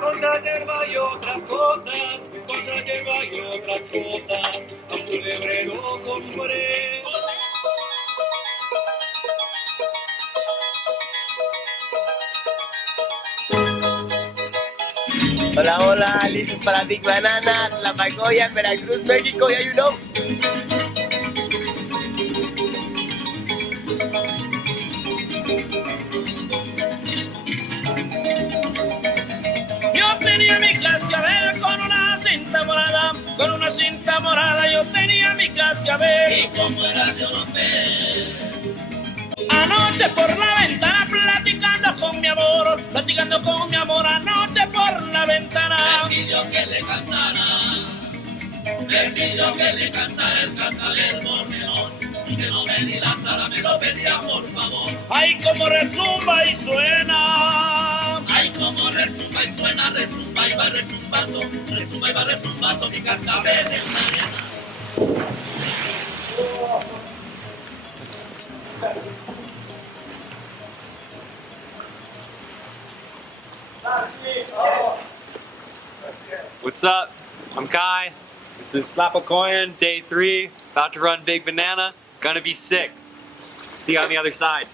Contra hierba y otras cosas, contra hierba y otras cosas, a un culebrero compré. Hola, hola, listos para Big Banana, Tlapacoyan, Veracruz, México, ya you know. Yo tenía mi cascabel con una cinta morada, yo tenía mi cascabel. Y como era de europeo. Anoche por la ventana platicando con mi amor, anoche por la ventana. Me pidió que le cantara el cascabel morneón, y que no me dilatara, me lo pedía por favor. Ay, como resumba y suena. Ay, como resumba y suena, resumba y va resumbando mi cascabel en la arena. What's up? I'm Kai. This is Tlapacoyan, day 3. About to run Big Banana. Gonna be sick. See you on the other side.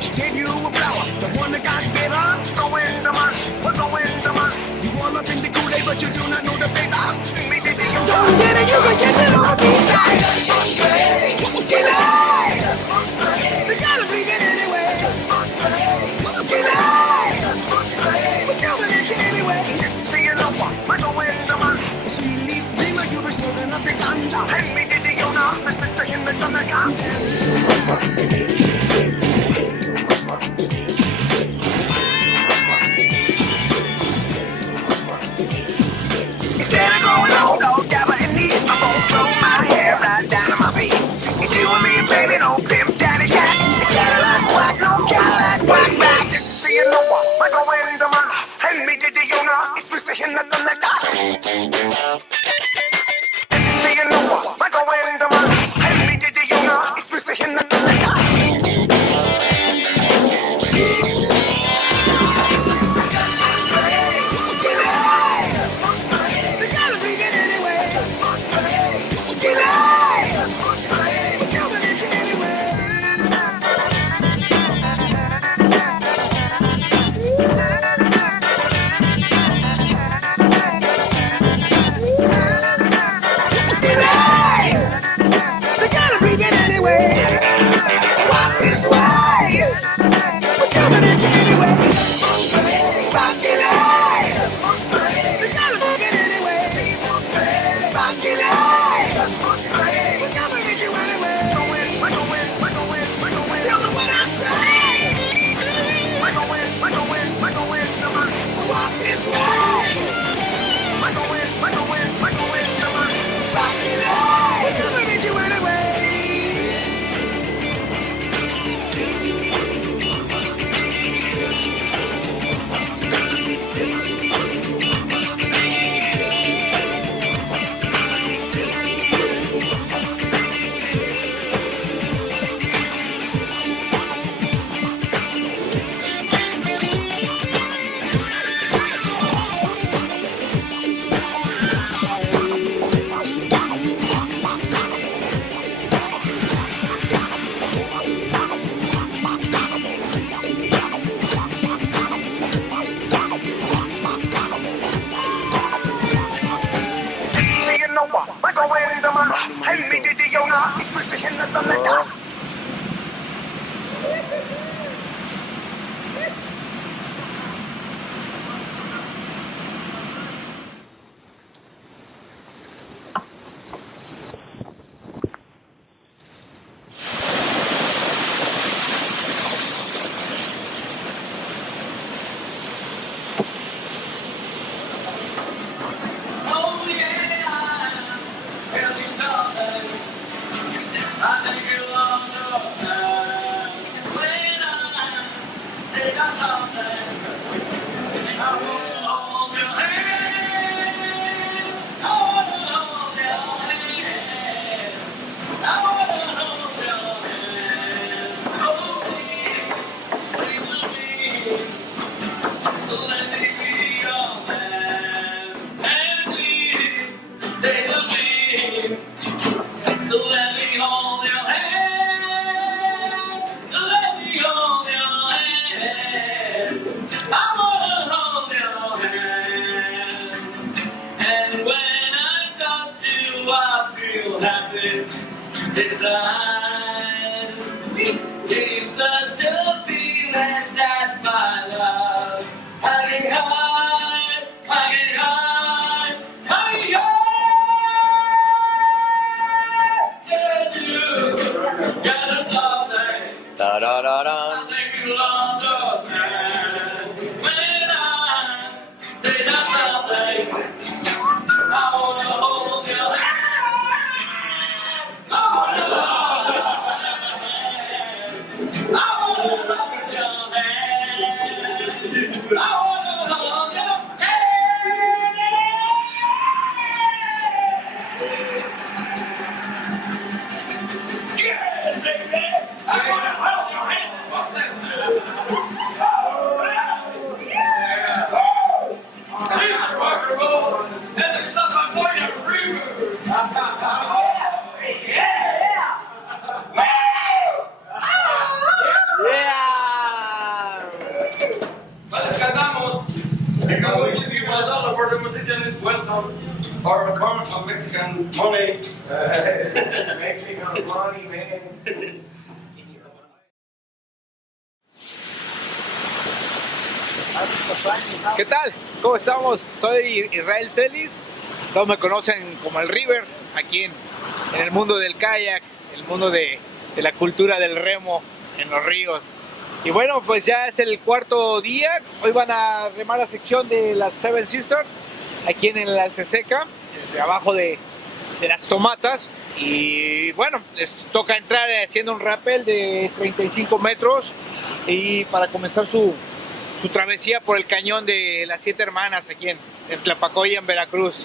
She gave you a flower, the one that God gave her. Go in the man, you all up in the Kool-Aid, but you do not know the flavor. Don't get it, you can get it on the B-side. Get it! We gotta bring it anyway. Get it! We're coming at you anyway. See you know what? Go in the man. Sweet leaf dreamer, you were stolen up the ganja. Hand me the Diona, Mr. in the Jamaica. Instead of going low, dabber in the I'm gonna throw my hair right down on my feet. It's you and me, baby, no pimp, daddy shack. It's Cadillac, whack, no Cadillac, whack back. See you know what? I go in the man. Hand me the Diona, it's Mr. Hinna Thundercat. See you know what? I go in the man. Hand me the Diona, it's Mr. Hinna Thundercat. Or a current of Mexican money. Mexican money, man. ¿Qué tal? ¿Cómo estamos? Soy Israel Celis. Todos me conocen como el River, aquí en el mundo del kayak, el mundo de la cultura del remo en los ríos. Y bueno, pues ya es el cuarto día. Hoy van a remar la sección de las Seven Sisters, aquí en el Alceseca, abajo de las tomatas. Y bueno, les toca entrar haciendo un rappel de 35 metros y para comenzar su travesía por el cañón de las Siete Hermanas aquí en Tlapacoyan, Veracruz.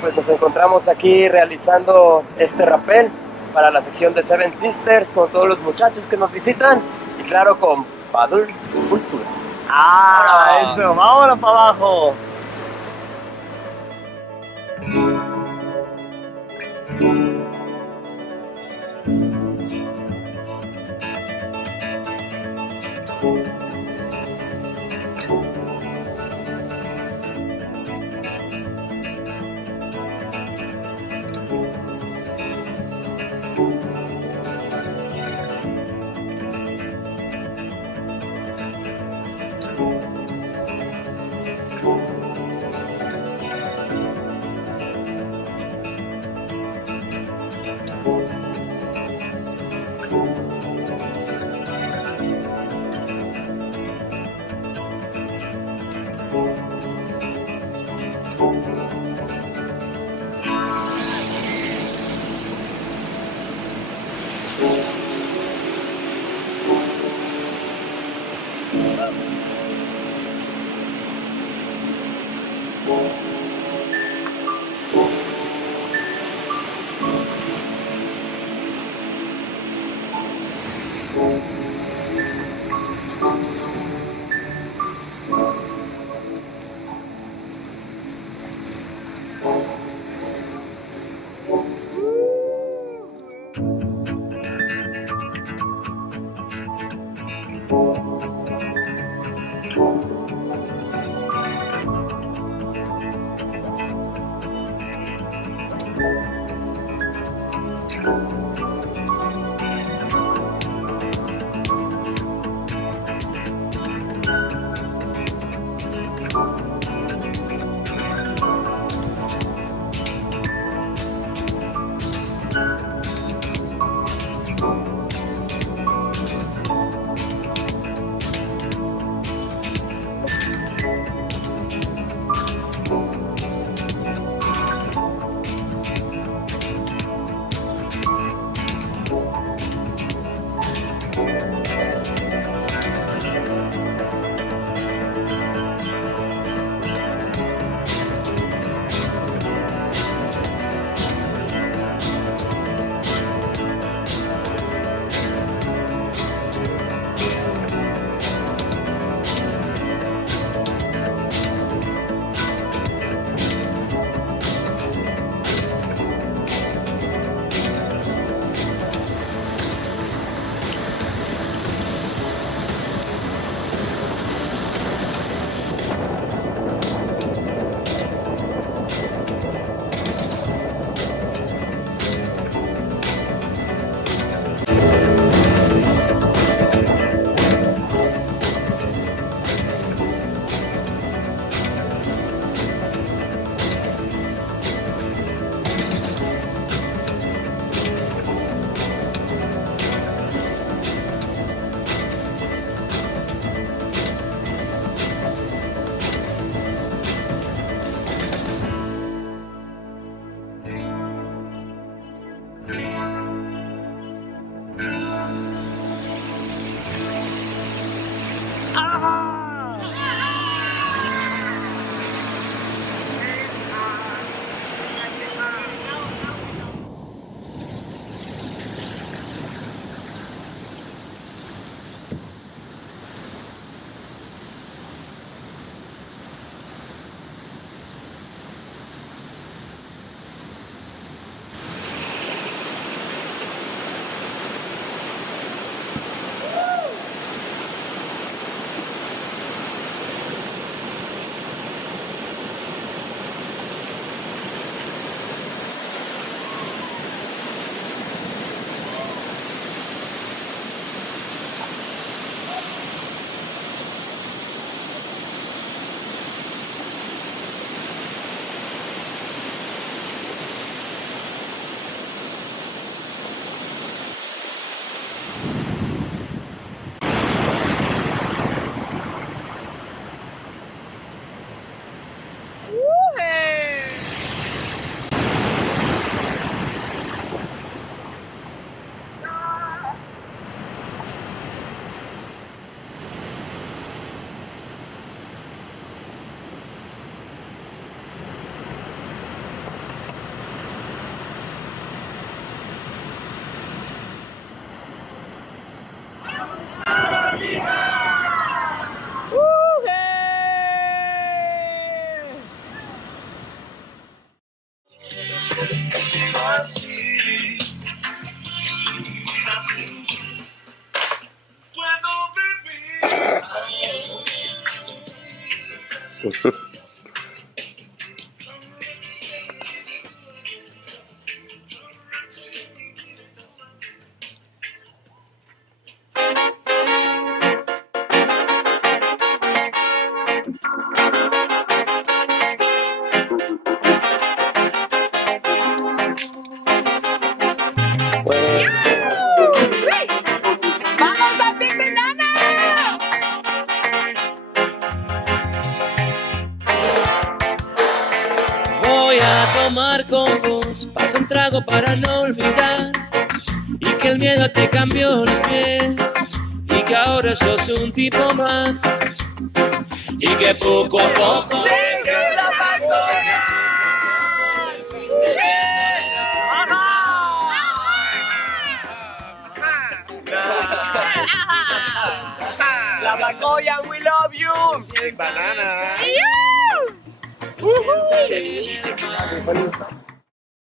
Pues nos encontramos aquí realizando este rappel para la sección de Seven Sisters con todos los muchachos que nos visitan y claro con Paddle Cultura. ¡Ah! ¡Eso! ¡Vámonos para abajo! ¡Vamos a Big Banana! Voy a tomar con vos, pasa un trago para no olvidar. Y que el miedo te cambió los pies. Y que ahora sos un tipo más. Y que poco a poco dejes la pantalla. Tlapacoyan, we love you. Banana. ¡Ayú! Seven Sisters.